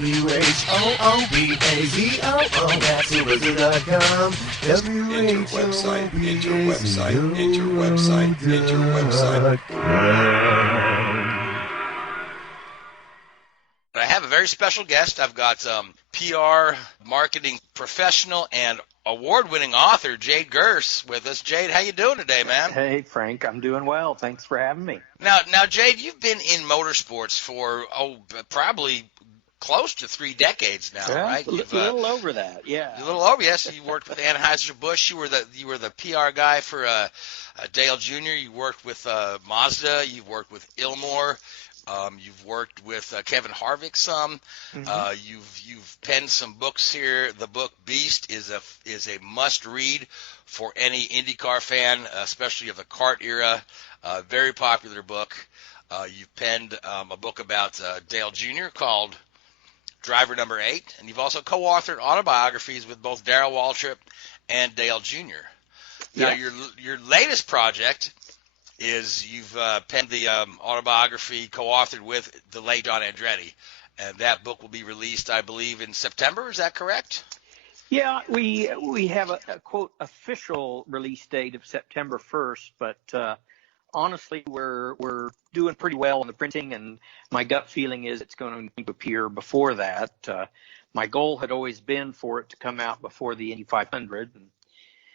WHOOBAZOO, that's whoobazoo.com. Enter website, enter website, enter website, enter website. I have a very special guest. I've got PR marketing professional and award-winning author Jade Gurss with us. Jade, how you doing today, man? Hey, Frank, I'm doing well. Thanks for having me. Now, Jade, you've been in motorsports for probably close to 3 decades now, right? A little over that, yeah. A little over, yes. You worked with Anheuser-Busch. You were the PR guy for Dale Jr. You worked with Mazda. You've worked with Ilmor. You've worked with Kevin Harvick some. Mm-hmm. You've penned some books here. The book Beast is a must-read for any IndyCar fan, especially of the kart era. Very popular book. You've penned a book about Dale Jr. called Driver Number 8, and you've also co-authored autobiographies with both Darrel Waltrip and Dale Jr. Now, your latest project is you've penned the autobiography co-authored with the late John Andretti, and that book will be released, I believe, in September. Is that correct? Yeah, we have a quote official release date of September 1st, but honestly, we're doing pretty well on the printing, and my gut feeling is it's going to appear before that. My goal had always been for it to come out before the Indy 500, and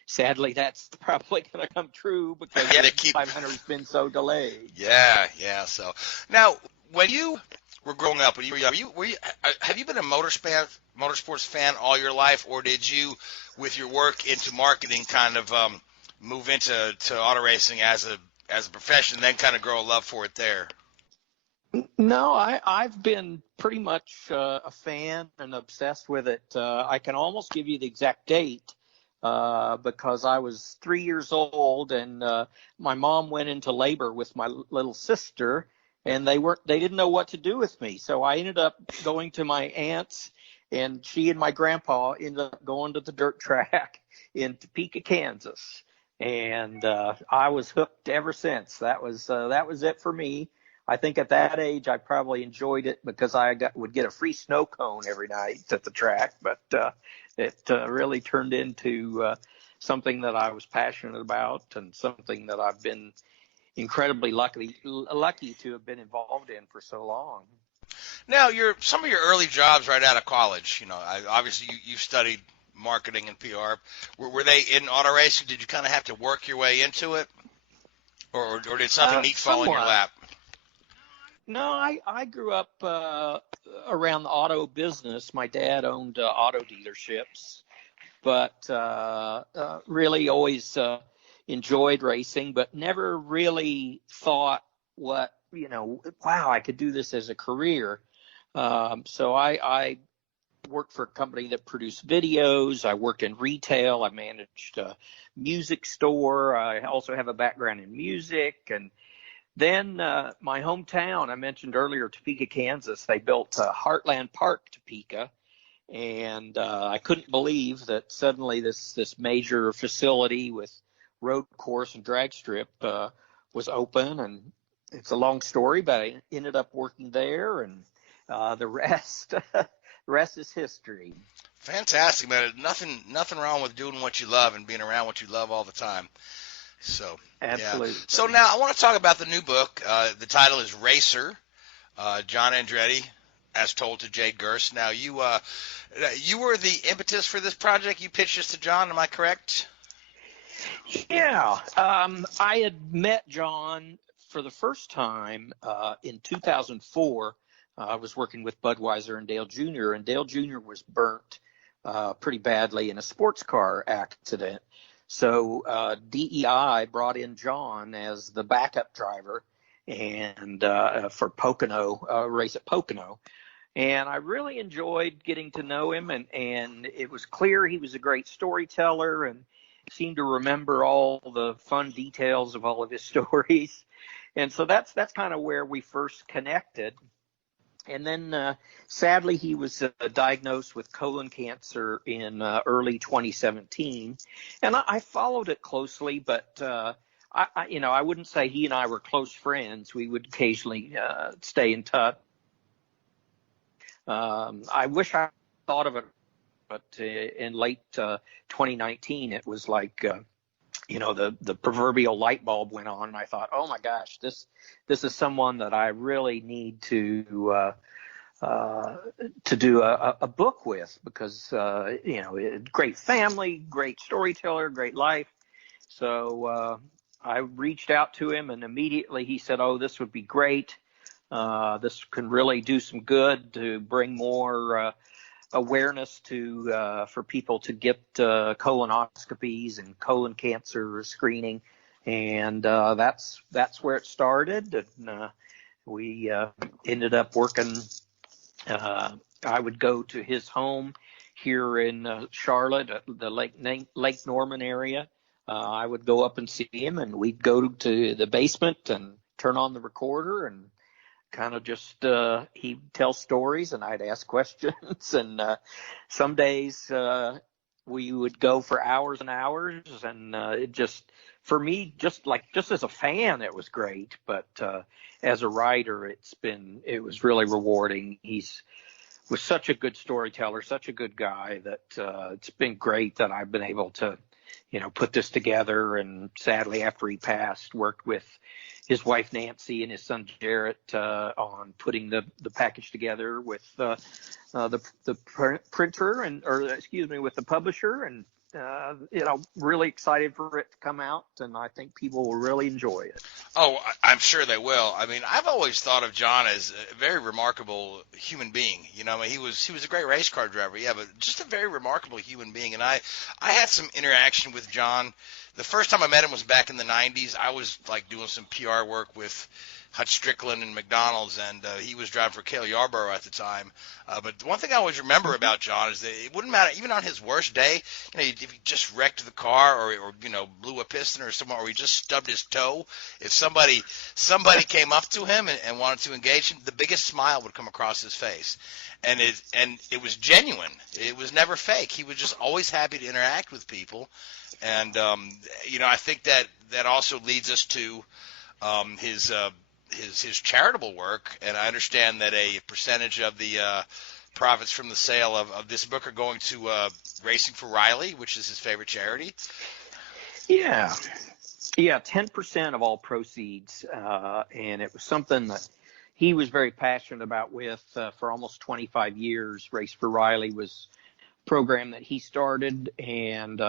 sadly, that's probably going to come true because the 500 has been so delayed. Yeah. So now, when you were growing up, when you were young, have you been a motorsports fan all your life, or did you, with your work into marketing, kind of move into auto racing as a profession, and then kind of grow a love for it there? No, I've been pretty much a fan and obsessed with it. I can almost give you the exact date. Because I was 3 years old and my mom went into labor with my little sister, and they didn't know what to do with me. So I ended up going to my aunt's, and she and my grandpa ended up going to the dirt track in Topeka, Kansas. And I was hooked ever since. That was it for me. I think at that age I probably enjoyed it because would get a free snow cone every night at the track, but it really turned into something that I was passionate about and something that I've been incredibly lucky to have been involved in for so long. Now, some of your early jobs right out of college, obviously you studied marketing and PR. Were they in auto racing? Did you kind of have to work your way into it, or did something neat fall in your lap? No, I grew up around the auto business. My dad owned auto dealerships, but really always enjoyed racing, but never really thought wow, I could do this as a career. So I worked for a company that produced videos. I worked in retail. I managed a music store. I also have a background in music. And then my hometown, I mentioned earlier, Topeka, Kansas, they built Heartland Park, Topeka. And I couldn't believe that suddenly this major facility with road course and drag strip was open. And it's a long story, but I ended up working there, and the rest is history. Fantastic, man. Nothing wrong with doing what you love and being around what you love all the time. So absolutely. Yeah. So now I want to talk about the new book. The title is Racer, John Andretti, as told to Jade Gurss. Now you were the impetus for this project. You pitched this to John. Am I correct? Yeah. I had met John for the first time in 2004. I was working with Budweiser and Dale Jr., and Dale Jr. was burnt pretty badly in a sports car accident. So DEI brought in John as the backup driver and for Pocono, race at Pocono. And I really enjoyed getting to know him, and it was clear he was a great storyteller and seemed to remember all the fun details of all of his stories. And so that's kind of where we first connected. And then sadly, he was diagnosed with colon cancer in early 2017. And I followed it closely, but I wouldn't say he and I were close friends. We would occasionally stay in touch. I wish I thought of it, but in late 2019, it was like, the proverbial light bulb went on, and I thought, oh my gosh, this is someone that I really need to do a book with, because great family, great storyteller, great life. So I reached out to him, and immediately he said, oh, this would be great. This can really do some good to bring more awareness for people to get colonoscopies and colon cancer screening, and that's where it started. And we ended up working. I would go to his home here in Charlotte, the Lake Norman area. I would go up and see him, and we'd go to the basement and turn on the recorder and kind of just he'd tell stories, and I'd ask questions. And some days we would go for hours and hours, and it just, for me, just as a fan, it was great, but as a writer, it was really rewarding. Was such a good storyteller, such a good guy, that it's been great that I've been able to put this together. And sadly, after he passed, worked with his wife Nancy and his son Jarrett on putting the package together with the printer with the publisher, and really excited for it to come out, and I think people will really enjoy it. Oh, I'm sure they will. I mean, I've always thought of John as a very remarkable human being. He was a great race car driver, yeah, but just a very remarkable human being. And I had some interaction with John. The first time I met him was back in the 90s. I was like doing some PR work with Hutch Strickland and McDonald's, and he was driving for Cale Yarborough at the time. But the one thing I always remember about John is that it wouldn't matter, even on his worst day, if he just wrecked the car or blew a piston or someone, or he just stubbed his toe, if somebody came up to him and wanted to engage him, the biggest smile would come across his face. And it was genuine. It was never fake. He was just always happy to interact with people. And, I think that also leads us to his charitable work. And I understand that a percentage of the profits from the sale of this book are going to Racing for Riley, which is his favorite charity. Yeah, 10% of all proceeds. And it was something that he was very passionate about for almost 25 years. Race for Riley was a program that he started, and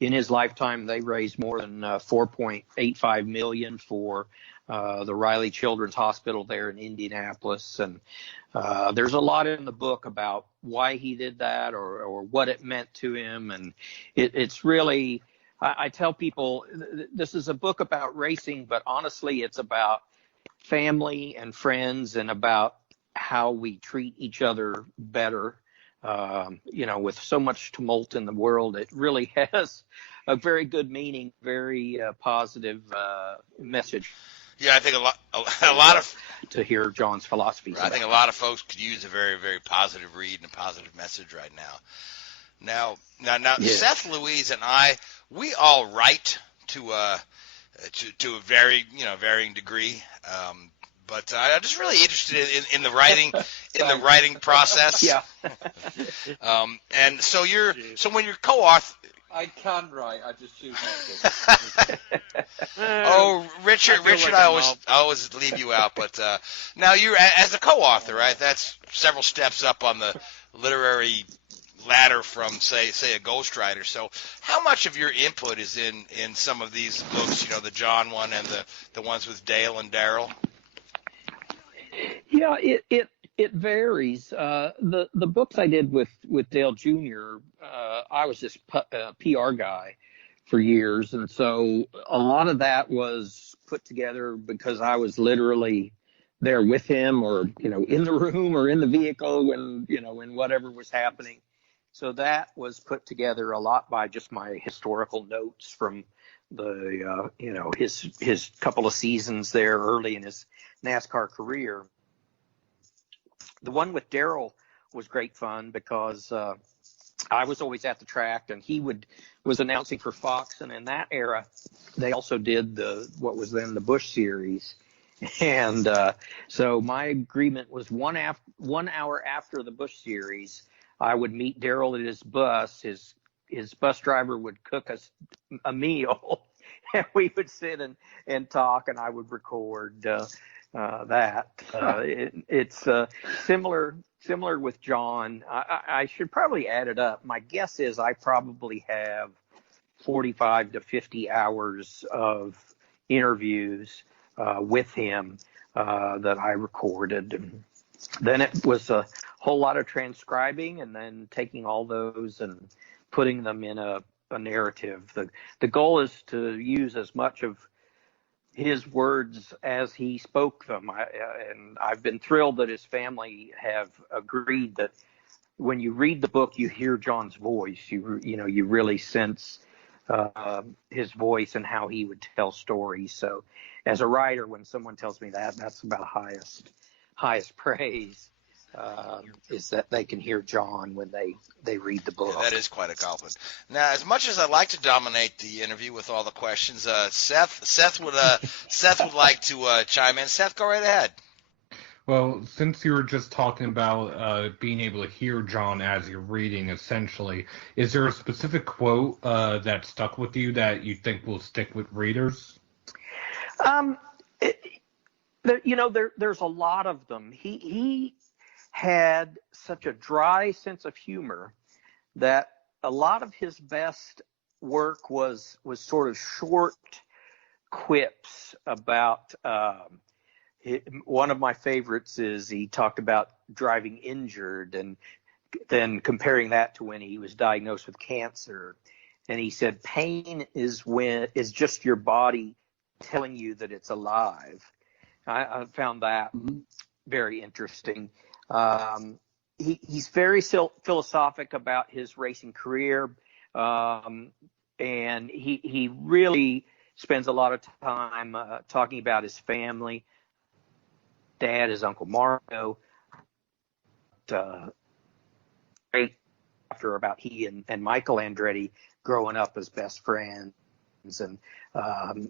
in his lifetime, they raised more than $4.85 million for the Riley Children's Hospital there in Indianapolis. And there's a lot in the book about why he did that or what it meant to him. And it's really, I tell people, this is a book about racing, but honestly, it's about family and friends, and about how we treat each other better. With so much tumult in the world, it really has a very good meaning, very positive message. Yeah, I think a lot of to hear John's philosophies. I think a lot of folks could use a very, very positive read and a positive message right now. Now, yeah. Seth, Louise, and I, we all write to a varying degree. But I'm just really interested in the writing process. Yeah. And so when you're co-author. I can write. I just choose not to. Oh, Richard, I always leave you out. But now you're as a co-author, right? That's several steps up on the literary ladder from say a ghostwriter. So how much of your input is in some of these books? The John one and the ones with Dale and Darrel. Yeah, it varies. The books I did with Dale Jr., I was just a PR guy for years, and so a lot of that was put together because I was literally there with him, or in the room or in the vehicle when whatever was happening. So that was put together a lot by just my historical notes from the his couple of seasons there early in his NASCAR career. The one with Darrel was great fun because I was always at the track, and he was announcing for Fox, and in that era they also did what was then the Busch series, And so my agreement was 1 hour after the Busch Series, I would meet Darrel at his bus. His bus driver would cook us a meal, and we would sit and talk, and I would record that. It's similar with John. I should probably add it up. My guess is I probably have 45 to 50 hours of interviews with him that I recorded. And then it was a whole lot of transcribing and then taking all those and putting them in a narrative. The goal is to use as much of his words as he spoke them. And I've been thrilled that his family have agreed that when you read the book, you hear John's voice. You really sense his voice and how he would tell stories. So as a writer, when someone tells me that, that's about highest praise, is that they can hear John when they read the book. Yeah, that is quite a compliment. Now, as much as I'd like to dominate the interview with all the questions, Seth would like to chime in. Seth, go right ahead. Well, since you were just talking about being able to hear John as you're reading, essentially, is there a specific quote that stuck with you that you think will stick with readers? There's a lot of them. He had such a dry sense of humor that a lot of his best work was sort of short quips about. One of my favorites is he talked about driving injured and then comparing that to when he was diagnosed with cancer. And he said, pain is just your body telling you that it's alive. I found that very interesting. He's very philosophic about his racing career. And he really spends a lot of time talking about his family. Dad, his Uncle Mario, after about he and Michael Andretti growing up as best friends. And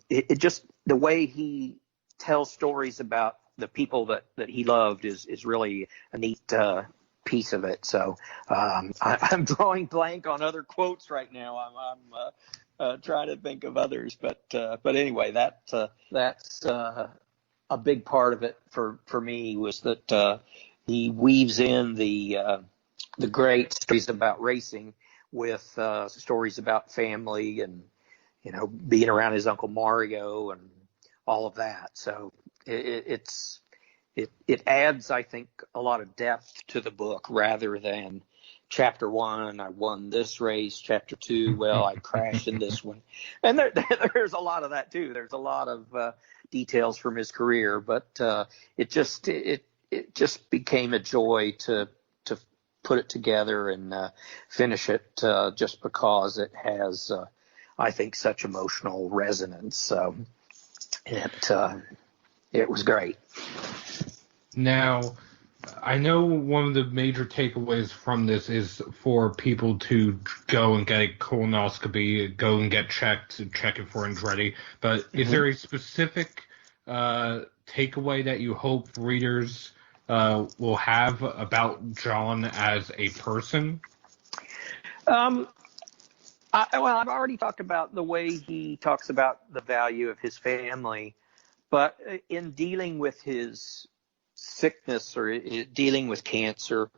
it just, the way he tells stories about the people that he loved is really a neat piece of it. So I'm drawing blank on other quotes right now. I'm trying to think of others, but anyway, that's a big part of it for me was that he weaves in the great stories about racing with stories about family and being around his Uncle Mario and all of that. So it adds, I think, a lot of depth to the book rather than chapter 1, I won this race. Chapter 2, well, I crashed in this one. And there's a lot of that too. There's a lot of details from his career, but it just became a joy to put it together and finish it just because it has, I think, such emotional resonance. So it was great. Now, I know one of the major takeaways from this is for people to go and get a colonoscopy, go and get checked, to check it for Andretti. But is there a specific takeaway that you hope readers will have about John as a person? I've already talked about the way he talks about the value of his family, but in dealing with his sickness or dealing with cancer,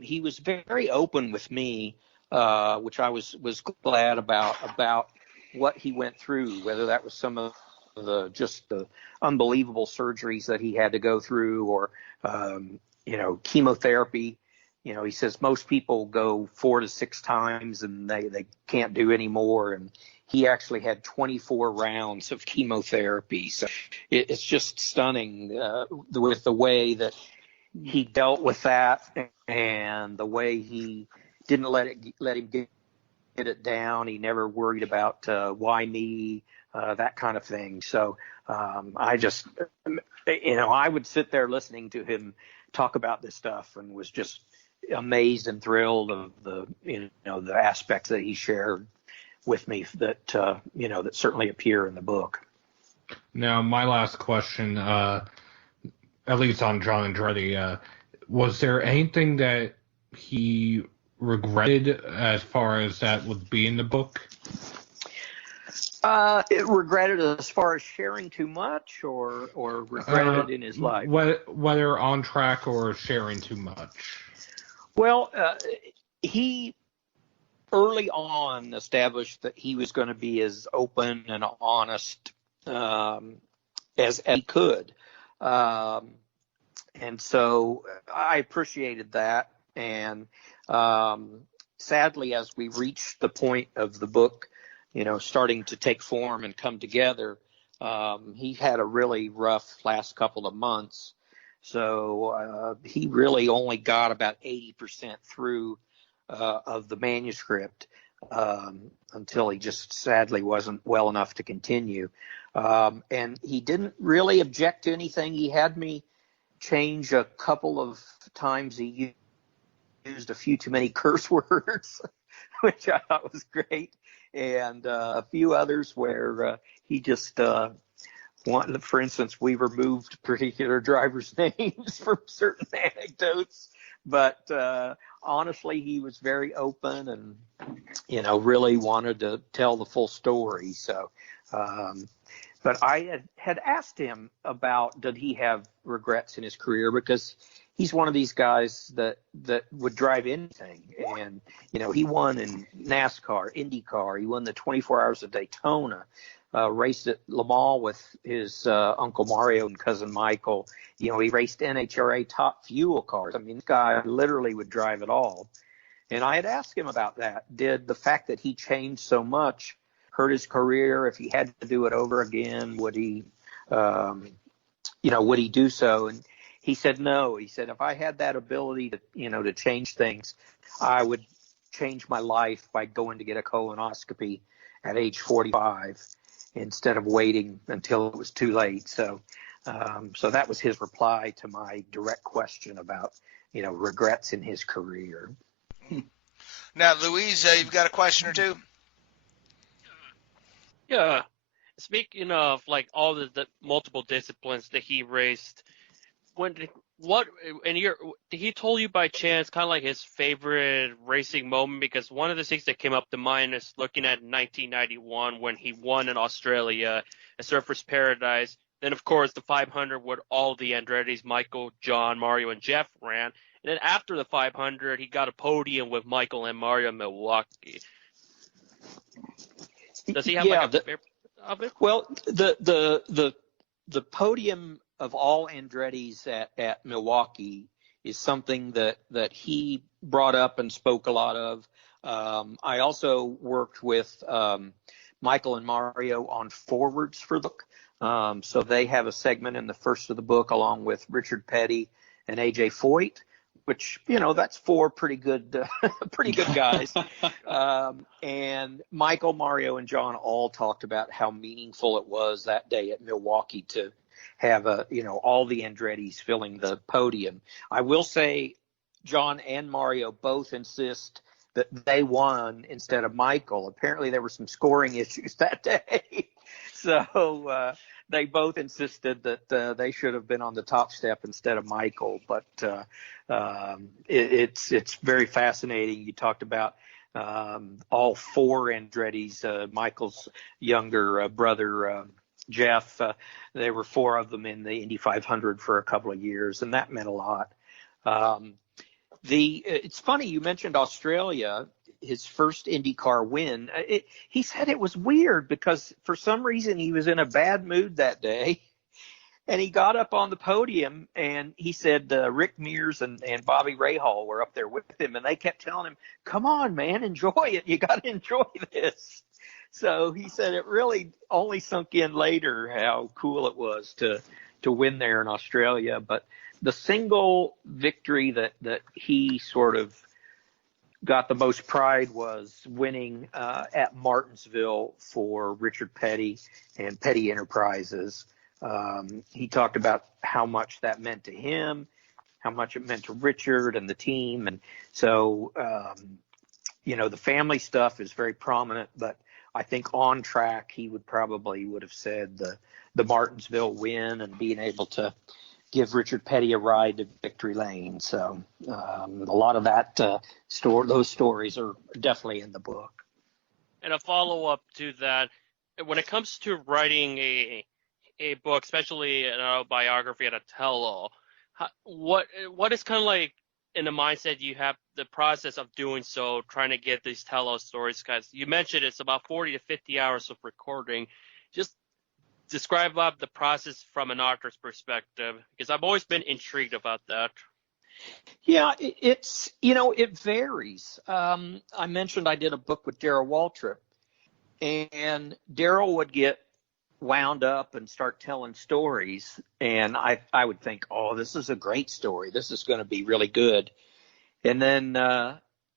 he was very open with me, which I was glad about what he went through, whether that was some of the unbelievable surgeries that he had to go through or chemotherapy. He says most people go 4 to 6 times and they can't do any more, and he actually had 24 rounds of chemotherapy. So it's just stunning with the way that he dealt with that and the way he didn't let him get it down. He never worried about why me, that kind of thing. So I just, I would sit there listening to him talk about this stuff and was just amazed and thrilled of the aspects that he shared with me that that certainly appear in the book. Now, my last question, at least on John Andretti, was there anything that he regretted as far as that would be in the book? It regretted as far as sharing too much, or regretted in his life. Whether on track or sharing too much. Well, he early on established that he was going to be as open and honest as he could, and so I appreciated that. And sadly, as we reached the point of the book, starting to take form and come together, he had a really rough last couple of months. So he really only got about 80% through of the manuscript until he just sadly wasn't well enough to continue. And he didn't really object to anything. He had me change a couple of times. He used a few too many curse words, which I thought was great. And a few others where he just wanted, for instance, we removed particular drivers' names from certain anecdotes. But honestly, he was very open and, really wanted to tell the full story. So, but I had asked him about, did he have regrets in his career? Because he's one of these guys that would drive anything. And, he won in NASCAR, IndyCar. He won the 24 Hours of Daytona, raced at Le Mans with his Uncle Mario and cousin Michael. He raced NHRA top fuel cars. I mean, this guy literally would drive it all. And I had asked him about that. Did the fact that he changed so much hurt his career? If he had to do it over again, would he do so? And he said no. He said, if I had that ability to, to change things, I would change my life by going to get a colonoscopy at age 45 instead of waiting until it was too late. So that was his reply to my direct question about, regrets in his career. Now, Louise, you've got a question or two? Yeah. Speaking of like all the multiple disciplines that he raced, did he told you by chance kind of like his favorite racing moment? Because one of the things that came up to mind is looking at 1991 when he won in Australia at Surfers Paradise. Then, of course, the 500 where all the Andrettis, Michael, John, Mario, and Jeff ran. And then after the 500, he got a podium with Michael and Mario in Milwaukee. Does he have a favorite of it? Well, the podium of all Andretti's at Milwaukee is something that he brought up and spoke a lot of. I also worked with Michael and Mario on forwards for the book. So they have a segment in the first of the book along with Richard Petty and AJ Foyt, which, that's four pretty good guys. And Michael, Mario, and John all talked about how meaningful it was that day at Milwaukee to have all the Andrettis filling the podium. I will say John and Mario both insist that they won instead of Michael. Apparently there were some scoring issues that day. So they both insisted that they should have been on the top step instead of Michael. But it's very fascinating. You talked about all four Andretti's, Michael's younger brother, Jeff. There were four of them in the Indy 500 for a couple of years, and that meant a lot. It's funny you mentioned Australia, his first IndyCar win. He said it was weird because for some reason he was in a bad mood that day, and he got up on the podium, and he said Rick Mears and Bobby Rahal were up there with him, and they kept telling him, "Come on, man, enjoy it. You got to enjoy this." So he said it really only sunk in later how cool it was to win there in Australia. But the single victory that he sort of got the most pride was winning at Martinsville for Richard Petty and Petty Enterprises. He talked about how much that meant to him, how much it meant to Richard and the team. And so, the family stuff is very prominent, but I think on track, he would have said the Martinsville win and being able to give Richard Petty a ride to victory lane. So a lot of that those stories are definitely in the book. And a follow-up to that, when it comes to writing a book, especially an autobiography and a tell-all, what is kind of like in the mindset you have the process of doing so, trying to get these tell-all stories? Because you mentioned it's about 40 to 50 hours of recording. Just describe the process from an author's perspective, because I've always been intrigued about that. Yeah, it's, it varies. I mentioned I did a book with Darrel Waltrip, and Darrel would get wound up and start telling stories, and I would think, oh, this is a great story. This is going to be really good. And then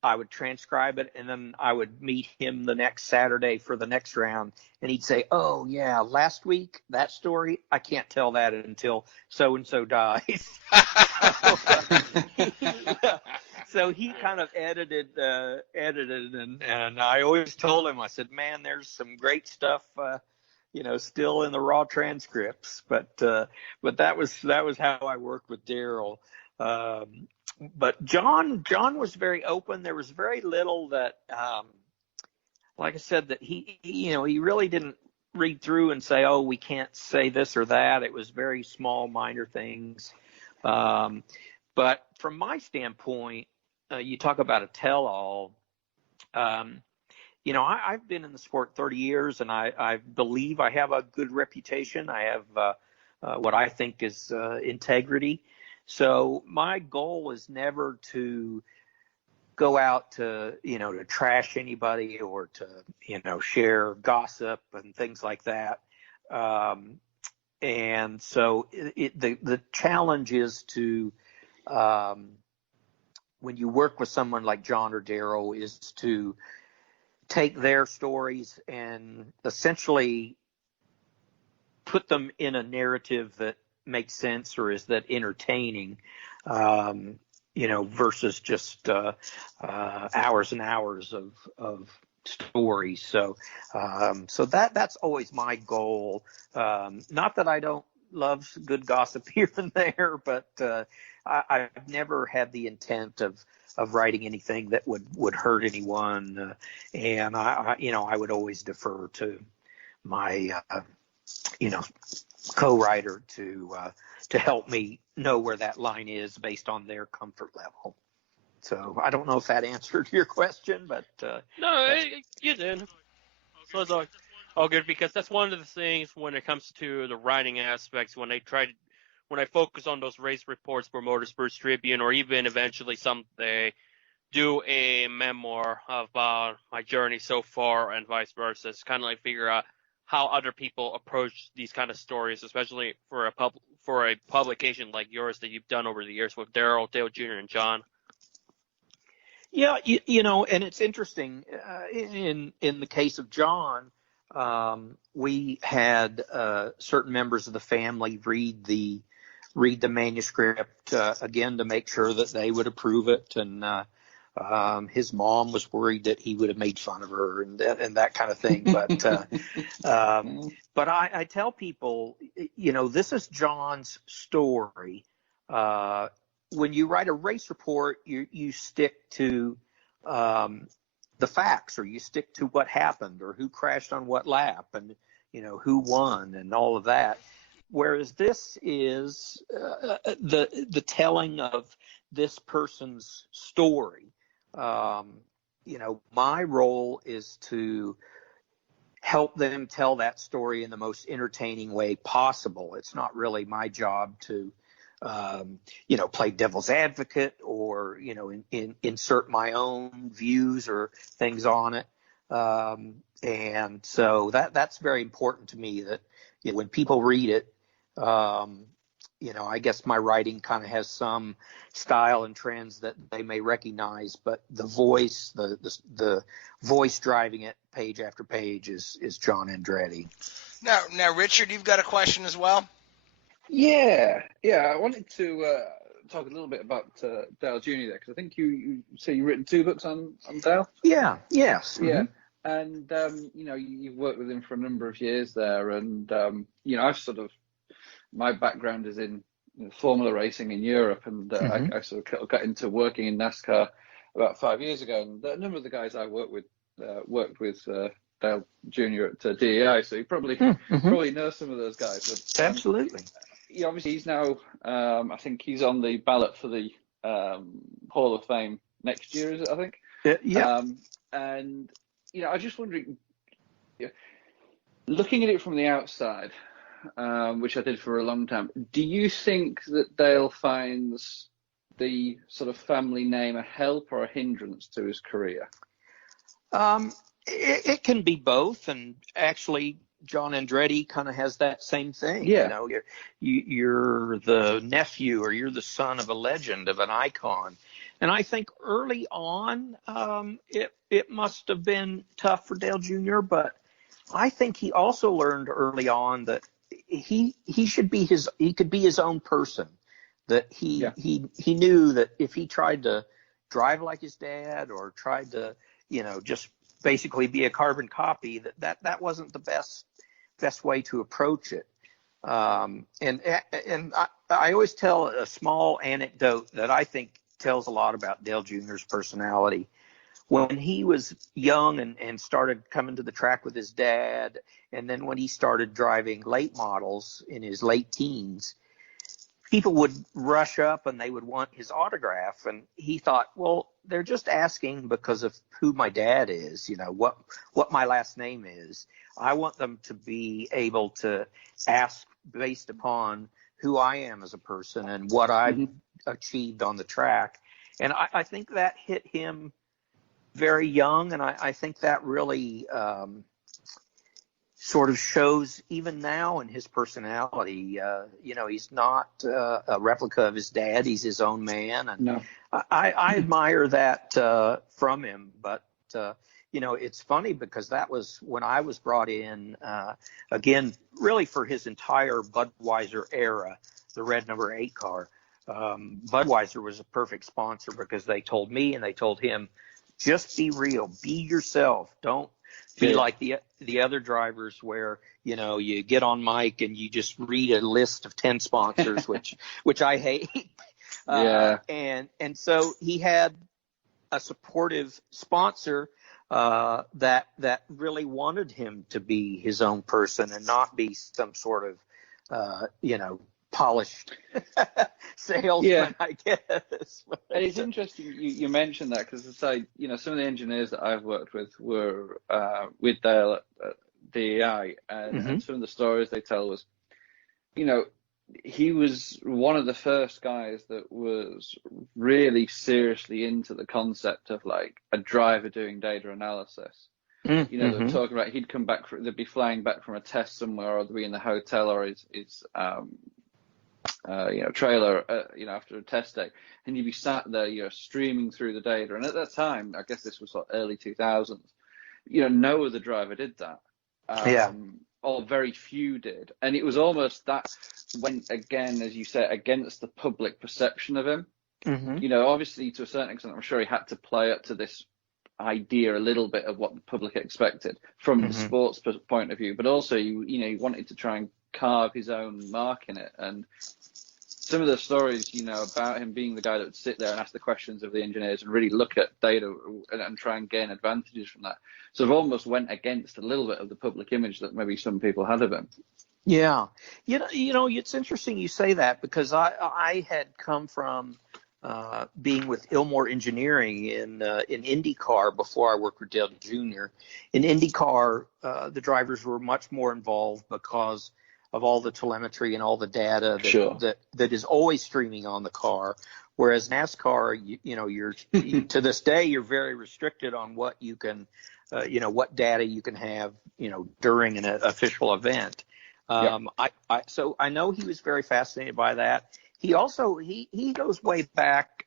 I would transcribe it, and then I would meet him the next Saturday for the next round, and he'd say, oh, yeah, last week, that story, I can't tell that until so-and-so dies. So he kind of edited, and I always told him, I said, man, there's some great stuff, still in the raw transcripts. But that was how I worked with Darrel. But John was very open. There was very little that, like I said, that he really didn't read through and say, oh, we can't say this or that. It was very small, minor things. But from my standpoint, you talk about a tell-all. I've been in the sport 30 years, and I believe I have a good reputation. I have what I think is integrity. So my goal is never to go out to trash anybody or to, share gossip and things like that. And so the challenge is to, when you work with someone like John or Darrel, is to take their stories and essentially put them in a narrative that makes sense or is that entertaining, versus just hours and hours of stories. So that's always my goal. Not that I don't love good gossip here and there, but I've never had the intent of writing anything that would hurt anyone, and I would always defer to my co-writer to help me know where that line is based on their comfort level. So I don't know if that answered your question, but no, you did. So it's all good, because that's one of the things when it comes to the writing aspects, when I focus on those race reports for Motorsports Tribune, or even eventually someday do a memoir about my journey so far and vice versa. It's kind of like figure out how other people approach these kind of stories, especially for a publication like yours that you've done over the years with Darrel, Dale Jr., and John. Yeah, and it's interesting. In the case of John, we had certain members of the family read the manuscript again to make sure that they would approve it, and his mom was worried that he would have made fun of her and that kind of thing. But I tell people, this is John's story. When you write a race report, you stick to the facts, or you stick to what happened, or who crashed on what lap, and who won, and all of that. Whereas this is the telling of this person's story. My role is to help them tell that story in the most entertaining way possible. It's not really my job to play devil's advocate or, insert my own views or things on it. And so that's very important to me, that when people read it, I guess my writing kind of has some style and trends that they may recognize, but the voice driving it page after page is John Andretti. Now, Richard, you've got a question as well? Yeah. I wanted to talk a little bit about Dale Jr. there, because I think you say you've written 2 books on Dale. Yeah. Yes. Yeah. Mm-hmm. And you've worked with him for a number of years there, and I've sort of, my background is in Formula racing in Europe, and I sort of got into working in NASCAR about 5 years ago. And a number of the guys I worked with Dale Jr. at DEI, so you probably know some of those guys. But, Absolutely. Obviously he's now, I think he's on the ballot for the Hall of Fame next year, is it? I think. Yeah. And I was just wondering, looking at it from the outside, which I did for a long time, do you think that Dale finds the sort of family name a help or a hindrance to his career? It can be both, and actually, John Andretti kind of has that same thing. Yeah. You're the nephew, or you're the son of a legend, of an icon. And I think early on, it must have been tough for Dale Jr., but I think he also learned early on that he could be his own person. That he knew that if he tried to drive like his dad, or tried to, just basically be a carbon copy, that wasn't the best way to approach it. And I always tell a small anecdote that I think tells a lot about Dale Jr.'s personality. When he was young and started coming to the track with his dad, and then when he started driving late models in his late teens, people would rush up and they would want his autograph. And he thought, well, they're just asking because of who my dad is, what my last name is. I want them to be able to ask based upon who I am as a person and what I've achieved on the track. And I think that hit him very young, and I think that really sort of shows even now in his personality. He's not a replica of his dad. He's his own man, and No. I admire that from him. But it's funny because that was when I was brought in, again, really for his entire Budweiser era, the red number 8 car. Budweiser was a perfect sponsor because they told me and they told him, just be real, be yourself. Don't be like the other drivers where, you get on mic and you just read a list of 10 sponsors, which I hate. And so he had a supportive sponsor that really wanted him to be his own person and not be some sort of, polished salesman, I guess. And it's interesting you mentioned that, because it's like, some of the engineers that I've worked with were with Dale at DEI, and some of the stories they tell was, he was one of the first guys that was really seriously into the concept of like a driver doing data analysis. They were talking about he'd come back, they'd be flying back from a test somewhere, or they'd be in the hotel or his trailer, after a test day, and you'd be sat there, streaming through the data. And at that time, I guess this was like early 2000s, no other driver did that. Or very few did. And it was almost that went, again, as you said, against the public perception of him. Obviously, to a certain extent, I'm sure he had to play up to this idea a little bit of what the public expected from the sports point of view, but also, he wanted to try and carve his own mark in it. And some of the stories, about him being the guy that would sit there and ask the questions of the engineers and really look at data and try and gain advantages from that, sort of almost went against a little bit of the public image that maybe some people had of him. Yeah. It's interesting you say that, because I had come from being with Ilmore Engineering in IndyCar before I worked with Dale Jr. In IndyCar, the drivers were much more involved because of all the telemetry and all the data that is always streaming on the car. Whereas NASCAR, you're to this day, you're very restricted on what you can, what data you can have, during an official event. So I know he was very fascinated by that. He also, he goes way back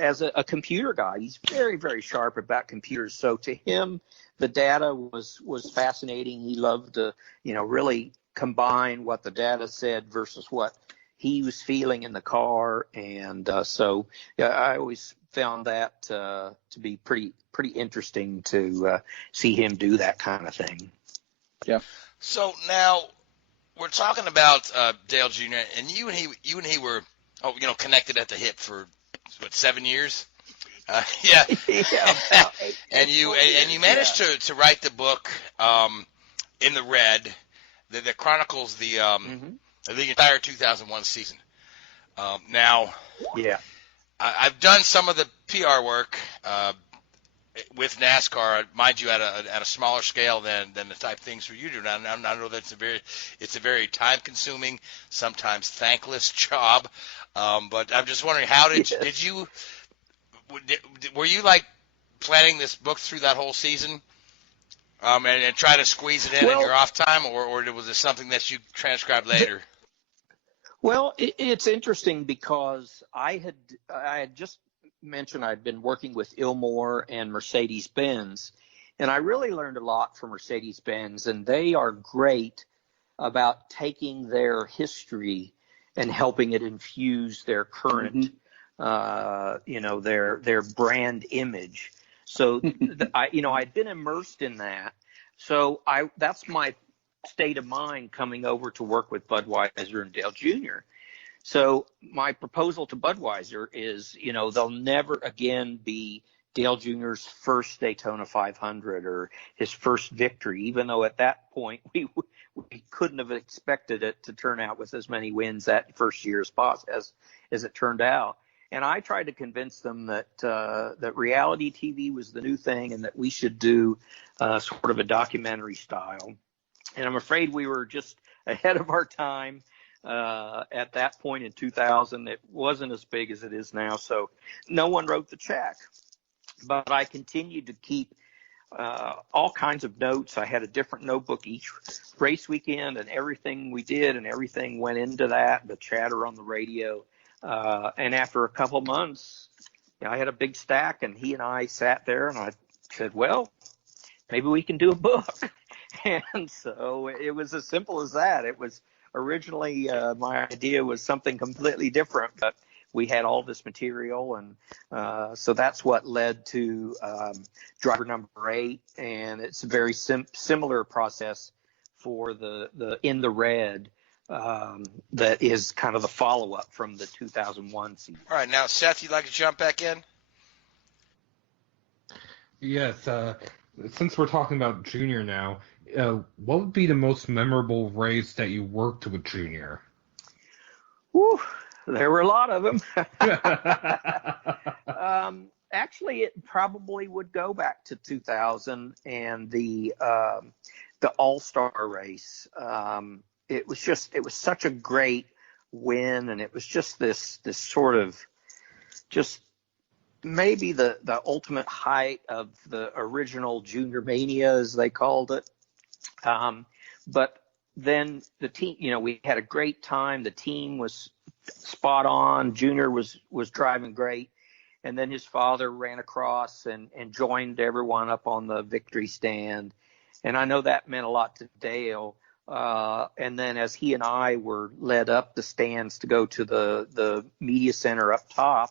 as a computer guy. He's very, very sharp about computers. So to him, the data was fascinating. He loved to, really combine what the data said versus what he was feeling in the car, and so yeah, I always found that to be pretty interesting to see him do that kind of thing. Yeah. So now we're talking about Dale Jr. and you and he were connected at the hip for what, 7 years? Yeah. Yeah, about and you managed to write the book In the Red that chronicles the entire 2001 season. Now, yeah, I've done some of the PR work with NASCAR, mind you, at a smaller scale than the type of things you do. Now, I know that it's a very time-consuming, sometimes thankless job. But I'm just wondering, how were you like planning this book through that whole season, and try to squeeze it in your off time, or was it something that you transcribed later? Well, it's interesting because I had just mentioned I'd been working with Ilmor and Mercedes-Benz, and I really learned a lot from Mercedes-Benz, and they are great about taking their history and helping it infuse their current, their brand image. So I'd been immersed in that. So that's my state of mind coming over to work with Budweiser and Dale Jr. So my proposal to Budweiser is, they'll never again be Dale Jr.'s first Daytona 500 or his first victory, even though at that point we couldn't have expected it to turn out with as many wins that first year as it turned out. And I tried to convince them that reality TV was the new thing and that we should do sort of a documentary style. And I'm afraid we were just ahead of our time at that point in 2000. It wasn't as big as it is now, so no one wrote the check. But I continued to keep all kinds of notes. I had a different notebook each race weekend, and everything we did and everything went into that, the chatter on the radio. And after a couple months, I had a big stack, and he and I sat there, and I said, well, maybe we can do a book. And so it was as simple as that. It was originally my idea was something completely different, but we had all this material, and so that's what led to driver number 8, and it's a very similar process for the In the Red. That is kind of the follow-up from the 2001 season. All right, now, Seth, you'd like to jump back in? Yes. Since we're talking about Junior now, what would be the most memorable race that you worked with Junior? Whew, there were a lot of them. Actually, it probably would go back to 2000 and the All-Star race. It was such a great win, and it was just this sort of just maybe the ultimate height of the original Junior Mania, as they called it. But then the team, we had a great time. The team was spot on. Junior was driving great. And then his father ran across and joined everyone up on the victory stand. And I know that meant a lot to Dale. And then as he and I were led up the stands to go to the media center up top,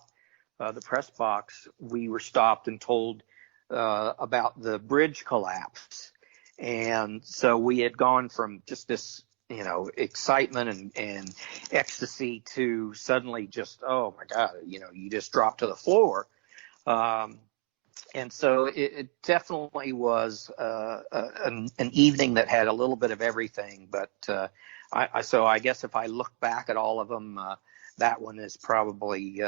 the press box, we were stopped and told about the bridge collapse. And so we had gone from just this, excitement and ecstasy to suddenly just, oh my God, you just dropped to the floor. And so it definitely was an evening that had a little bit of everything. But I guess if I look back at all of them, that one is probably,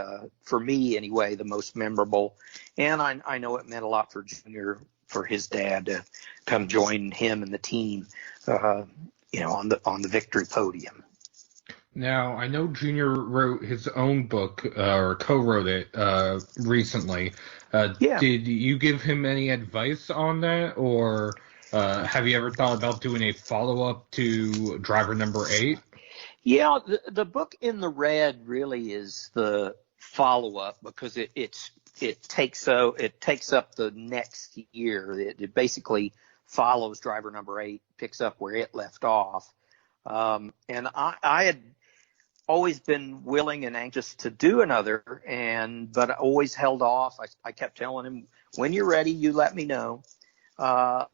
for me anyway, the most memorable. And I know it meant a lot for Junior, for his dad to come join him and the team, on the victory podium. Now, I know Junior wrote his own book, or co-wrote it recently. Yeah. Did you give him any advice on that, or have you ever thought about doing a follow-up to Driver Number 8? Yeah, the book In the Red really is the follow-up because it takes up the next year. It basically follows Driver Number 8, picks up where it left off. And I had always been willing and anxious to do another, but I always held off. I kept telling him, when you're ready, you let me know. I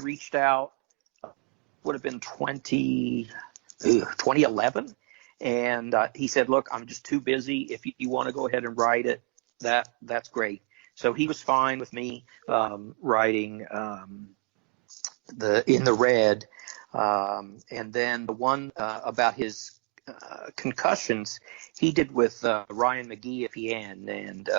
reached out, would have been 2011. And he said, look, I'm just too busy. If you want to go ahead and write it, that's great. So he was fine with me writing In the Red. And then the one about his concussions, he did with Ryan McGee at the end. And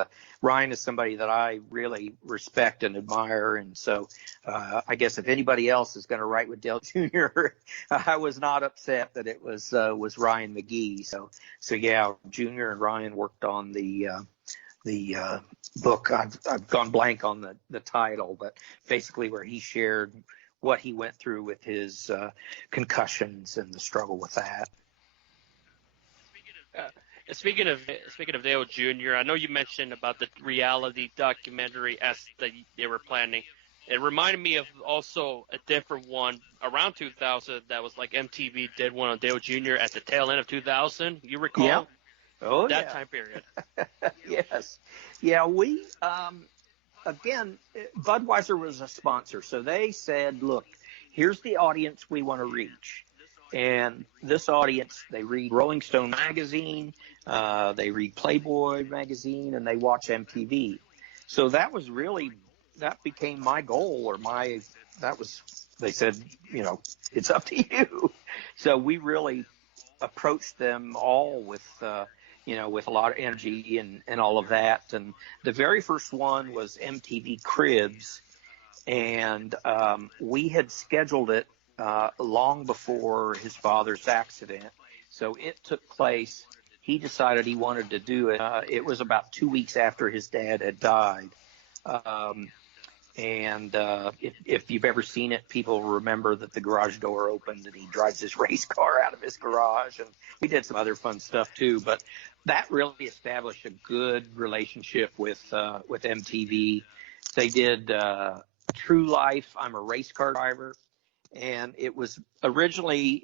Ryan is somebody that I really respect and admire. And so I guess if anybody else is going to write with Dale Jr., I was not upset that it was Ryan McGee. So yeah, Jr. and Ryan worked on the book. I've gone blank on the title, but basically where he shared what he went through with his concussions and the struggle with that. Speaking of Dale Jr., I know you mentioned about the reality documentary that they were planning. It reminded me of also a different one around 2000 that was like MTV did one on Dale Jr. at the tail end of 2000. You recall? Yeah. Oh, that yeah. time period. Yes. Yeah, we again, Budweiser was a sponsor, so they said, look, here's the audience we want to reach. And this audience, they read Rolling Stone magazine, they read Playboy magazine, and they watch MTV. So that became my goal, they said, it's up to you. So we really approached them all with a lot of energy and all of that. And the very first one was MTV Cribs, and we had scheduled it long before his father's accident. So it took place. He decided he wanted to do it. It was about 2 weeks after his dad had died. If you've ever seen it, people remember that the garage door opened and he drives his race car out of his garage. And we did some other fun stuff too, but that really established a good relationship with MTV. They did True Life, I'm a Race Car Driver. And it was originally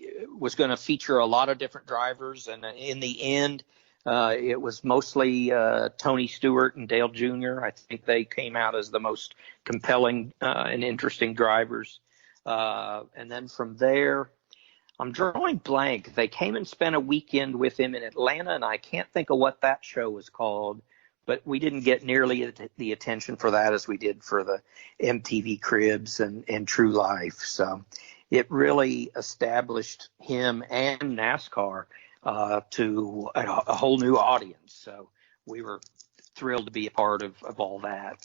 going to feature a lot of different drivers. And in the end, it was mostly Tony Stewart and Dale Jr. I think they came out as the most compelling and interesting drivers. And then from there, I'm drawing blank. They came and spent a weekend with him in Atlanta, and I can't think of what that show was called. But we didn't get nearly the attention for that as we did for the MTV Cribs and True Life. So it really established him and NASCAR to a whole new audience. So we were thrilled to be a part of all that.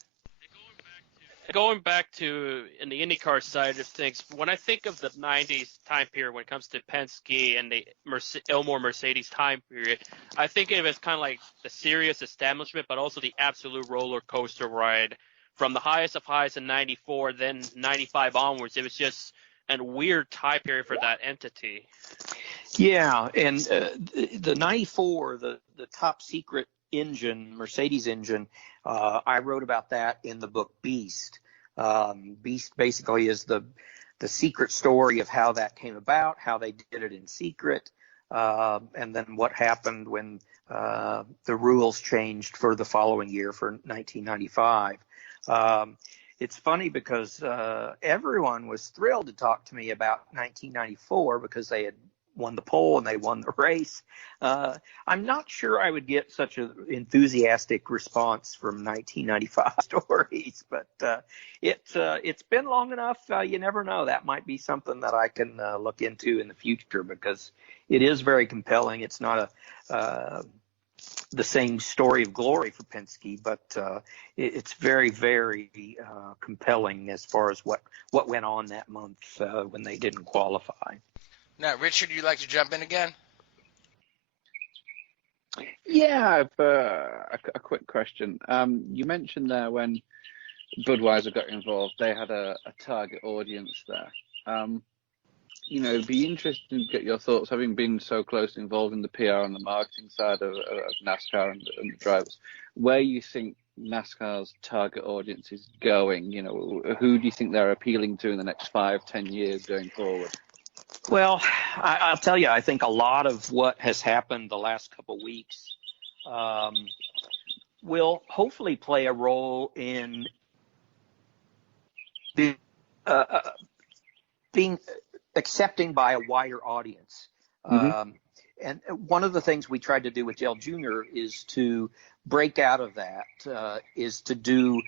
Going back to in the IndyCar side of things, when I think of the 90s time period when it comes to Penske and the Elmore Mercedes time period, I think of it as kind of like the serious establishment, but also the absolute roller coaster ride. From the highest of highs in 94, then 95 onwards, it was just a weird time period for that entity. Yeah, and the 94, the top secret engine, Mercedes engine, I wrote about that in the book Beast. Beast basically is the secret story of how that came about, how they did it in secret, and then what happened when the rules changed for the following year for 1995. It's funny because everyone was thrilled to talk to me about 1994 because they had won the pole and they won the race. I'm not sure I would get such an enthusiastic response from 1995 stories, but it's been long enough. You never know. That might be something that I can look into in the future because it is very compelling. It's not the same story of glory for Penske, but it's very, very compelling as far as what went on that month when they didn't qualify. Now, Richard, you'd like to jump in again? Yeah, I've a quick question. You mentioned there when Budweiser got involved, they had a target audience there. It'd be interesting to get your thoughts, having been so closely involved in the PR and the marketing side of NASCAR and the drivers, where you think NASCAR's target audience is going. Who do you think they're appealing to in the next 5-10 years going forward? Well, I'll tell you, I think a lot of what has happened the last couple of weeks will hopefully play a role in being accepting by a wider audience. Mm-hmm. And one of the things we tried to do with Dale Jr. is to break out of that, is to do,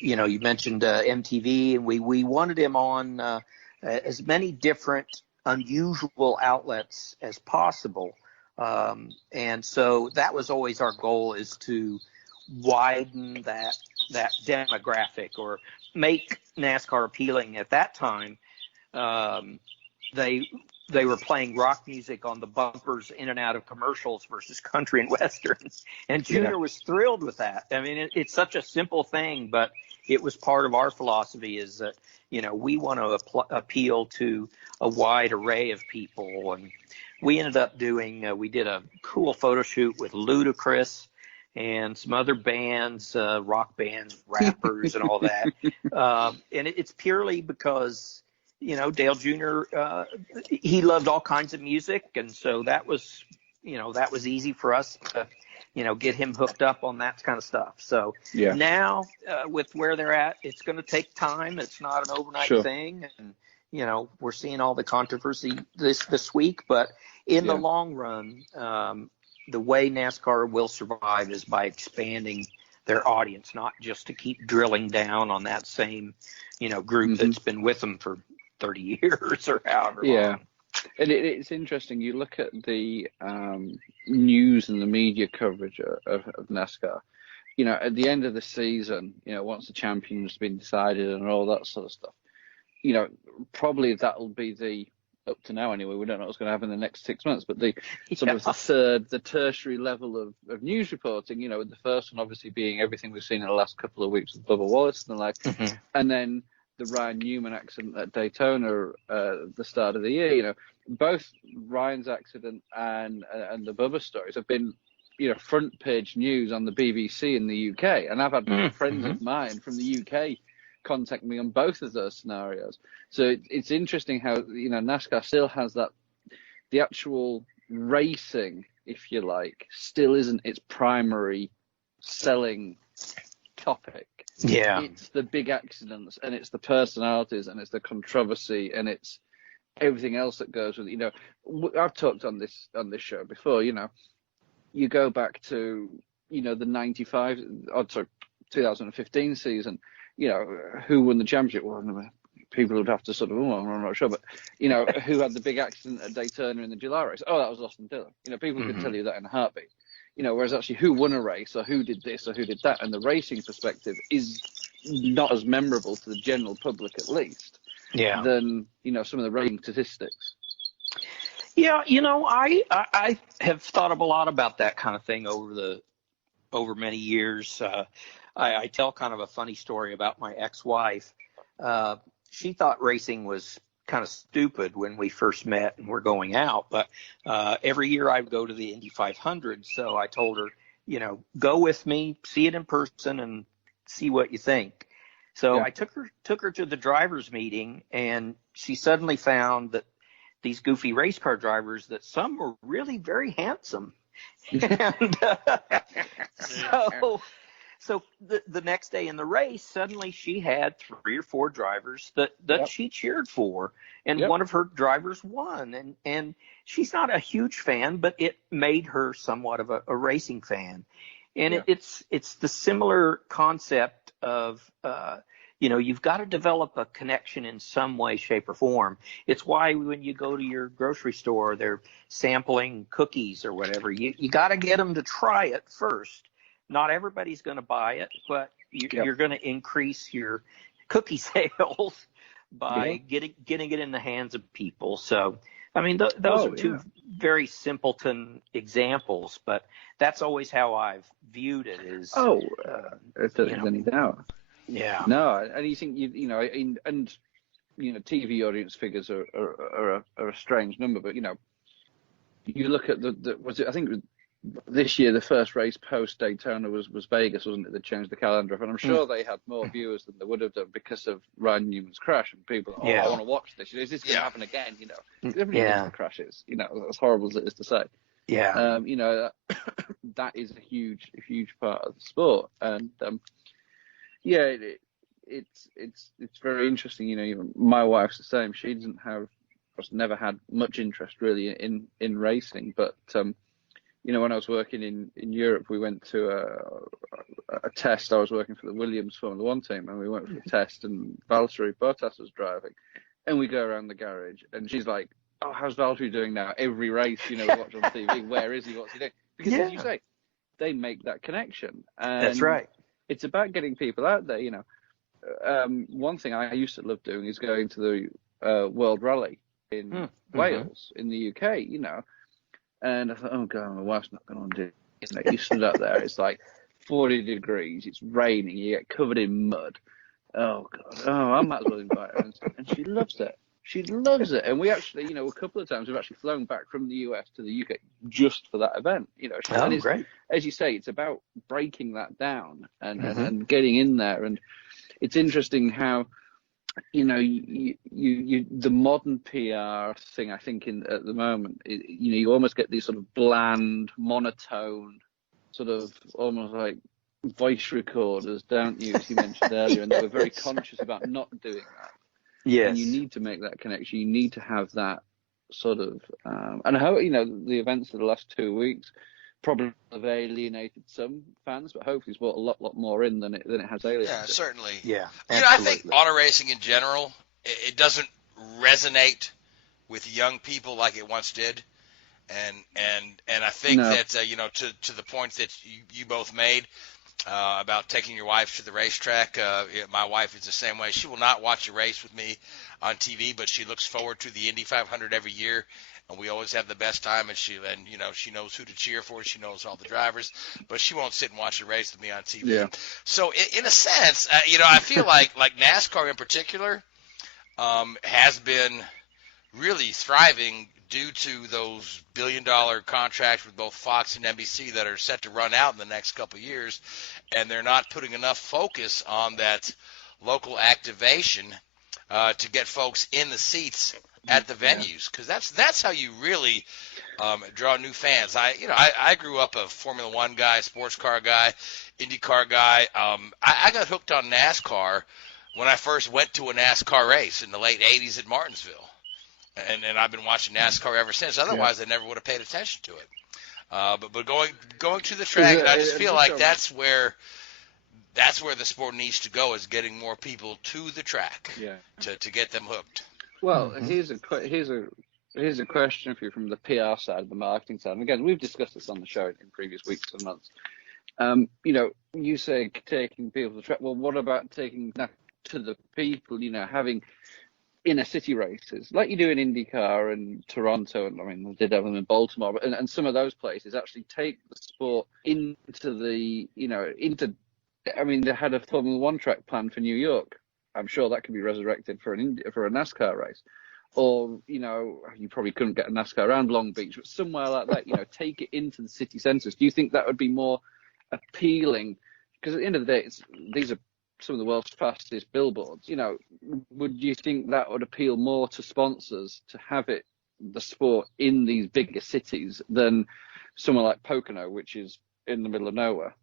you mentioned MTV, and we wanted him on as many different unusual outlets as possible. And so that was always our goal, is to widen that demographic, or make NASCAR appealing. At that time, they were playing rock music on the bumpers in and out of commercials versus country and westerns, and Junior was thrilled with that. I mean, it's such a simple thing, but it was part of our philosophy, is that we want to appeal to a wide array of people. And we ended up doing we did a cool photo shoot with Ludacris and some other bands, rock bands, rappers, and all that. And it's purely because Dale Jr. He loved all kinds of music, and so that was easy for us to get him hooked up on that kind of stuff. So now with where they're at, it's going to take time. It's not an overnight thing, and we're seeing all the controversy this week, but in the long run, the way NASCAR will survive is by expanding their audience, not just to keep drilling down on that same group that's been with them for 30 years or however long. And it's interesting. You look at the news and the media coverage of NASCAR. At the end of the season, once the champion's been decided and all that sort of stuff, probably that'll be up to now anyway. We don't know what's going to happen in the next 6 months, but the sort of the tertiary level of news reporting. The first one obviously being everything we've seen in the last couple of weeks with Bubba Wallace and the like, and then the Ryan Newman accident at Daytona at the start of the year. Both Ryan's accident and the Bubba stories have been, front page news on the BBC in the UK. And I've had friends of mine from the UK contact me on both of those scenarios. So it's interesting how, NASCAR still has that, the actual racing, if you like, still isn't its primary selling topic. Yeah, it's the big accidents, and it's the personalities, and it's the controversy, and it's everything else that goes with it. I've talked on this show before. You go back to the 2015 season. Who won the championship? Well, people would have to sort of, I'm not sure, but who had the big accident at Daytona in the July race? Oh, that was Austin Dillon. People could tell you that in a heartbeat. Whereas actually who won a race, or who did this or who did that, and the racing perspective is not as memorable to the general public, at least, than some of the racing statistics. Yeah, I have thought a lot about that kind of thing over many years. I tell kind of a funny story about my ex-wife. She thought racing was kind of stupid when we first met and we're going out, but every year I would go to the Indy 500. So I told her, go with me, see it in person, and see what you think. So I took her to the drivers' meeting, and she suddenly found that these goofy race car drivers, that some were really very handsome. And so the next day in the race, suddenly she had 3 or 4 drivers that she cheered for, and one of her drivers won. And she's not a huge fan, but it made her somewhat of a racing fan. And it's the similar concept of you've got to develop a connection in some way, shape, or form. It's why when you go to your grocery store, they're sampling cookies or whatever. You got to get them to try it first. Not everybody's going to buy it, but you're going to increase your cookie sales by getting it in the hands of people. So, I mean, those are two very simpleton examples, but that's always how I've viewed it. If there's any doubt. Yeah. No, and you think TV audience figures are a strange number, but you look at the was it, I think this year, the first race post Daytona was Vegas, wasn't it? They changed the calendar, and I'm sure they had more viewers than they would have done because of Ryan Newman's crash. And people, I want to watch this. Is this going to happen again? Everybody loves the crashes. As horrible as it is to say. Yeah. That is a huge part of the sport, and it's very interesting. My wife's the same. She never had much interest really in racing, but when I was working in Europe, we went to a test. I was working for the Williams Formula One team, and we went for a test, and Valtteri Bottas was driving, and we go around the garage, and she's like, "Oh, how's Valtteri doing now? Every race, we watch on TV. Where is he? What's he doing?" Because as you say, they make that connection. And that's right. It's about getting people out there. One thing I used to love doing is going to the World Rally in Wales, in the UK. And I thought, oh God, my wife's not going to do it. You stood up there, it's like 40 degrees, it's raining, you get covered in mud. Oh God, I might as well invite her. And she loves it. She loves it. And we actually, a couple of times we've actually flown back from the US to the UK just for that event. Great. As you say, it's about breaking that down and getting in there. And it's interesting how, the modern PR thing, I think, at the moment, you almost get these sort of bland, monotone, sort of almost like voice recorders, don't you, as you mentioned earlier, and they were very conscious about not doing that. Yes. And you need to make that connection. You need to have that sort of, and I hope, the events of the last 2 weeks probably have alienated some fans, but hopefully it's brought a lot more in than it has alienated. Yeah, certainly. Yeah, I think auto racing in general, it doesn't resonate with young people like it once did, and I think that to the point that you both made about taking your wife to the racetrack. My wife is the same way. She will not watch a race with me on TV, but she looks forward to the Indy 500 every year. And we always have the best time, and she knows who to cheer for. She knows all the drivers, but she won't sit and watch a race with me on TV. Yeah. So in a sense, I feel like NASCAR in particular has been really thriving due to those billion-dollar contracts with both Fox and NBC that are set to run out in the next couple of years, and they're not putting enough focus on that local activation to get folks in the seats at the venues, because that's how you really draw new fans. I grew up a Formula One guy, sports car guy, IndyCar guy. I got hooked on NASCAR when I first went to a NASCAR race in the late 80s at Martinsville, and I've been watching NASCAR ever since. Otherwise, I never would have paid attention to it. But going to the track, and I just feel like that's where the sport needs to go, is getting more people to the track to get them hooked. Well, here's a question for you from the PR side, the marketing side. And again, we've discussed this on the show in previous weeks and months. You say taking people to the track. Well, what about taking that to the people? Having inner city races like you do in IndyCar and Toronto, and I mean, we did have them in Baltimore, but and some of those places actually take the sport into the I mean, they had a Formula One track planned for New York. I'm sure that could be resurrected for a NASCAR race, or you probably couldn't get a NASCAR around Long Beach, but somewhere like that, take it into the city centres. Do you think that would be more appealing? Because at the end of the day, these are some of the world's fastest billboards. Would you think that would appeal more to sponsors to have the sport in these bigger cities than somewhere like Pocono, which is in the middle of nowhere?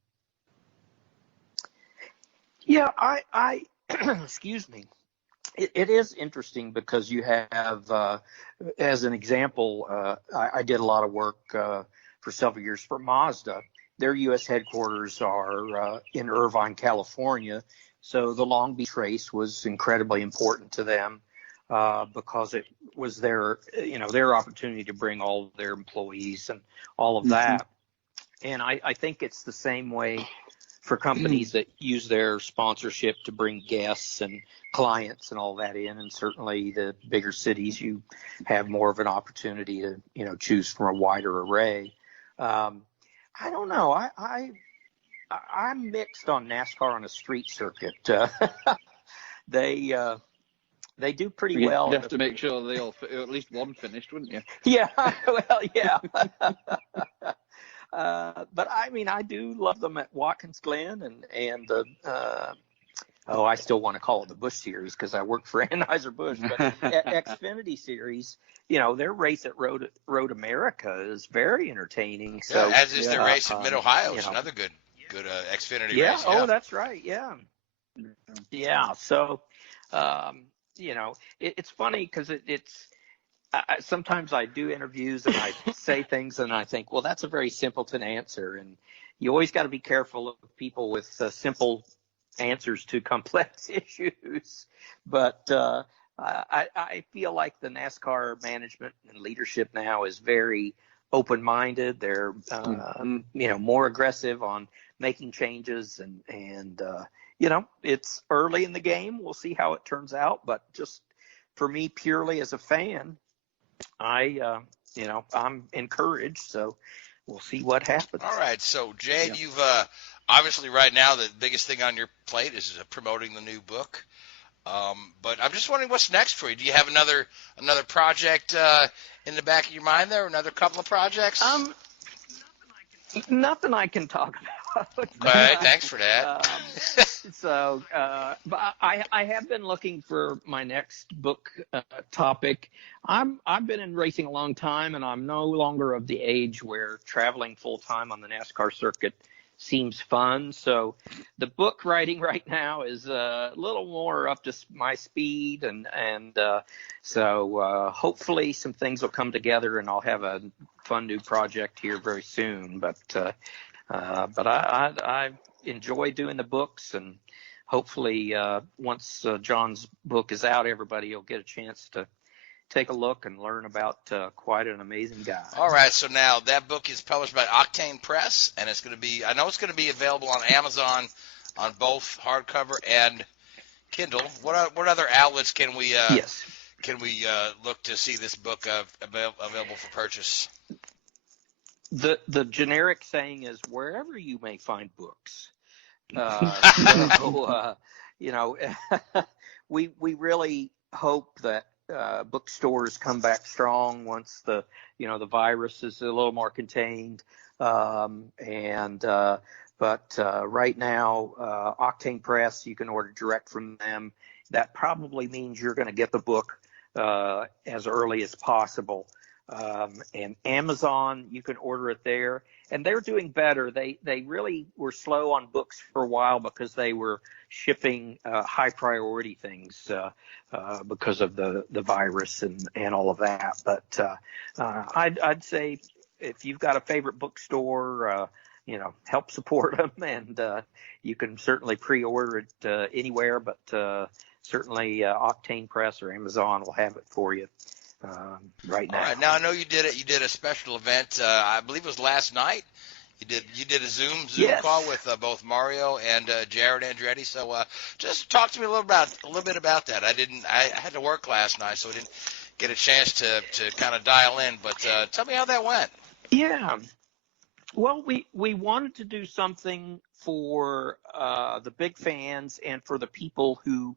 Yeah, I excuse me. It is interesting because you have, as an example, I did a lot of work for several years for Mazda. Their U.S. headquarters are in Irvine, California. So the Long Beach race was incredibly important to them because it was their opportunity to bring all of their employees and all of that. And I think it's the same way for companies that use their sponsorship to bring guests and clients and all that in. And certainly the bigger cities, you have more of an opportunity to, choose from a wider array. I don't know. I'm mixed on NASCAR on a street circuit. They do pretty well. You have to make sure they all, at least one finished, wouldn't you? Yeah. Well, yeah. But I mean, I do love them at Watkins Glen and the I still want to call it the Busch Series because I work for Anheuser-Busch, but Xfinity Series, their race at Road America is very entertaining. So as is their race at Mid Ohio, is another good Xfinity race. Yeah. Oh, that's right. Yeah. Yeah. So, it's funny because it's. Sometimes I do interviews and I say things and I think, well, that's a very simpleton answer, and you always got to be careful of people with simple answers to complex issues. But I feel like the NASCAR management and leadership now is very open-minded. They're more aggressive on making changes, and it's early in the game. We'll see how it turns out. But just for me, purely as a fan, I'm encouraged. So we'll see what happens. All right. So Jade, you've obviously right now the biggest thing on your plate is promoting the new book. But I'm just wondering what's next for you. Do you have another project in the back of your mind there? Another couple of projects? Nothing I can talk about. All right, thanks for that. But I have been looking for my next book topic. I've been in racing a long time, and I'm no longer of the age where traveling full time on the NASCAR circuit seems fun. So the book writing right now is a little more up to my speed, and so hopefully some things will come together, and I'll have a fun new project here very soon. But I enjoy doing the books, and hopefully once John's book is out, everybody will get a chance to take a look and learn about quite an amazing guy. All right, so now that book is published by Octane Press, and it's going to be available on Amazon on both hardcover and Kindle. What other outlets can we look to see this book available for purchase? The generic saying is wherever you may find books. We really hope that bookstores come back strong once the virus is a little more contained. But right now, Octane Press, you can order direct from them. That probably means you're going to get the book as early as possible. And Amazon, you can order it there, and they're doing better. They really were slow on books for a while because they were shipping high priority things because of the virus and all of that. But I'd say if you've got a favorite bookstore, help support them, and you can certainly pre-order it anywhere. But certainly Octane Press or Amazon will have it for you. Right now. All right. Now I know you did it. You did a special event. I believe it was last night. You did a Zoom call with both Mario and John Andretti. So just talk to me a little bit about that. I had to work last night, so I didn't get a chance to kind of dial in. But tell me how that went. Yeah. Well, we wanted to do something for the big fans and for the people who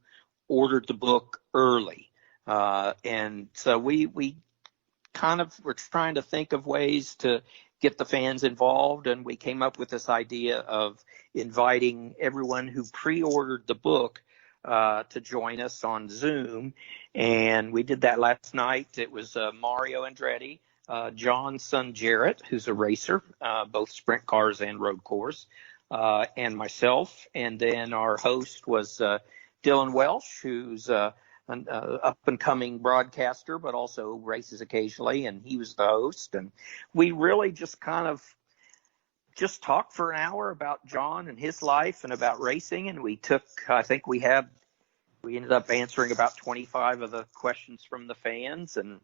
ordered the book early. And so we kind of were trying to think of ways to get the fans involved, and we came up with this idea of inviting everyone who pre-ordered the book to join us on Zoom. And we did that last night. It was Mario Andretti, John's son Jarrett, who's a racer, both sprint cars and road course, and myself. And then our host was Dylan Welsh, who's an up-and-coming broadcaster, but also races occasionally, and he was the host. And we really just kind of just talked for an hour about John and his life and about racing, and we ended up answering about 25 of the questions from the fans, and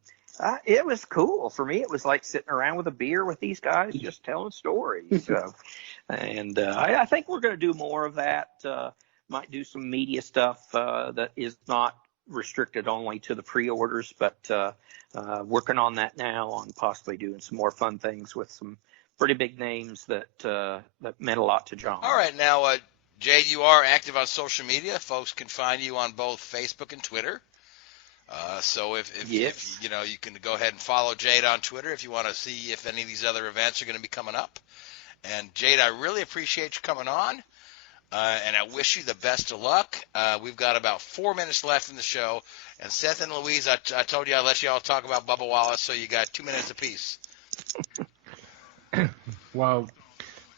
it was cool. For me, it was like sitting around with a beer with these guys just telling stories. And I think we're going to do more of that. Might do some media stuff that is not restricted only to the pre-orders, but working on that now, on possibly doing some more fun things with some pretty big names that meant a lot to John. All right, now Jade, you are active on social media. Folks can find you on both Facebook and Twitter. So if Yes. you know, you can go ahead and follow Jade on Twitter if you want to see if any of these other events are going to be coming up. And Jade, I really appreciate you coming on, and I wish you the best of luck. We've got about 4 minutes left in the show, and Seth and Louise, I told you I'd let you all talk about Bubba Wallace, so you got 2 minutes apiece. Well,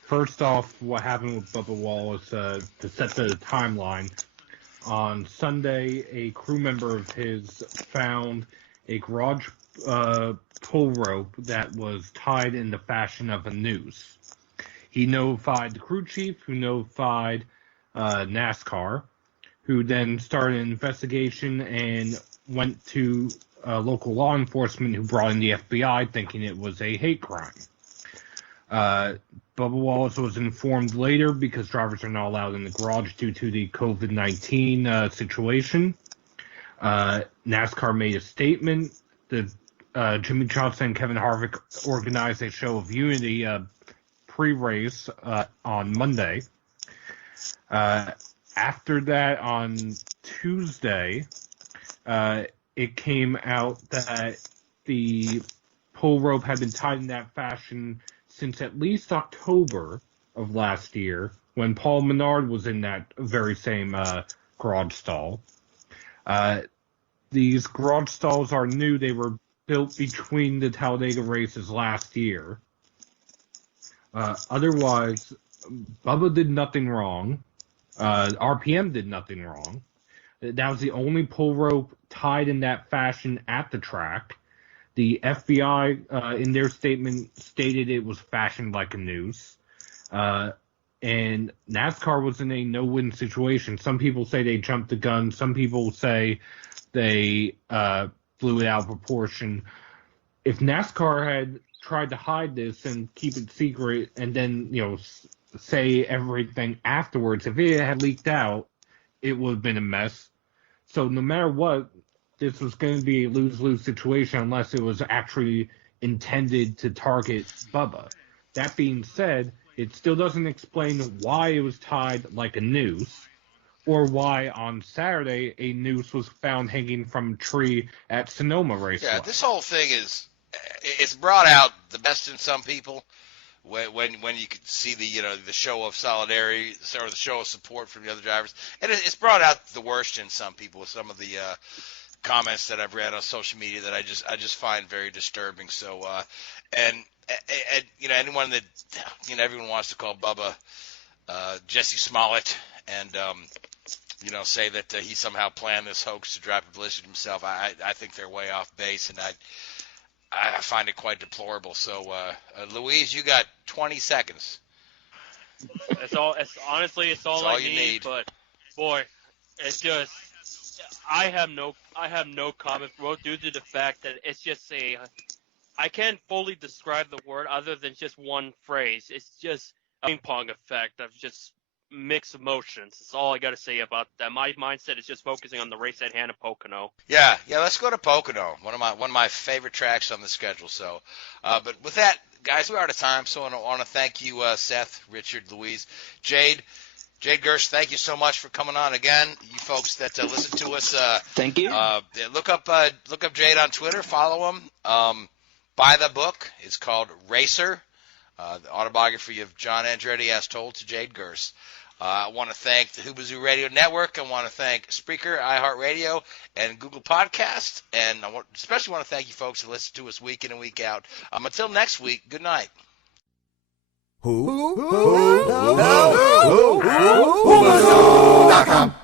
first off, what happened with Bubba Wallace, to set the timeline, on Sunday, a crew member of his found a garage pull rope that was tied in the fashion of a noose. He notified the crew chief, who notified NASCAR, who then started an investigation and went to local law enforcement, who brought in the FBI, thinking it was a hate crime. Bubba Wallace was informed later, because drivers are not allowed in the garage due to the COVID-19 situation. NASCAR made a statement. Jimmy Johnson and Kevin Harvick organized a show of unity pre-race on Monday. After that, on Tuesday, it came out that the pull rope had been tied in that fashion since at least October of last year, when Paul Menard was in that very same garage stall. These garage stalls are new. They were built between the Talladega races last year. Otherwise, Bubba did nothing wrong. RPM did nothing wrong. That was the only pull rope tied in that fashion at the track. The FBI, in their statement, stated it was fashioned like a noose. And NASCAR was in a no-win situation. Some people say they jumped the gun. Some people say they blew it out of proportion. If NASCAR had tried to hide this and keep it secret and then, say everything afterwards, if it had leaked out, it would have been a mess. So no matter what, this was going to be a lose-lose situation unless it was actually intended to target Bubba. That being said, it still doesn't explain why it was tied like a noose, or why on Saturday a noose was found hanging from a tree at Sonoma Raceway. Yeah, this whole thing it's brought out the best in some people when you could see the show of solidarity or the show of support from the other drivers, and it's brought out the worst in some people with some of the comments that I've read on social media that I just find very disturbing. So and anyone that everyone wants to call Bubba Jesse Smollett and say that he somehow planned this hoax to drive publicity himself, I think they're way off base, and I find it quite deplorable. So Louise, you got 20 seconds. It's all I need. But boy, it's just I have no comment due to the fact that it's just I can't fully describe the word other than just one phrase. It's just a ping pong effect of just mixed emotions. That's all I got to say about that. My mindset is just focusing on the race at hand at Pocono. Yeah, let's go to Pocono. One of my favorite tracks on the schedule. So, but with that, guys, we're out of time. So I want to thank you, Seth, Richard, Louise, Jade Gurss. Thank you so much for coming on again. You folks that listen to us, thank you. Look up Jade on Twitter. Follow him. Buy the book. It's called Racer, the autobiography of John Andretti as told to Jade Gurss. I want to thank the Hoobazoo Radio Network. I want to thank Spreaker, iHeartRadio, and Google Podcast. And I especially want to thank you folks who listen to us week in and week out. Until next week, good night. Hoobazoo.com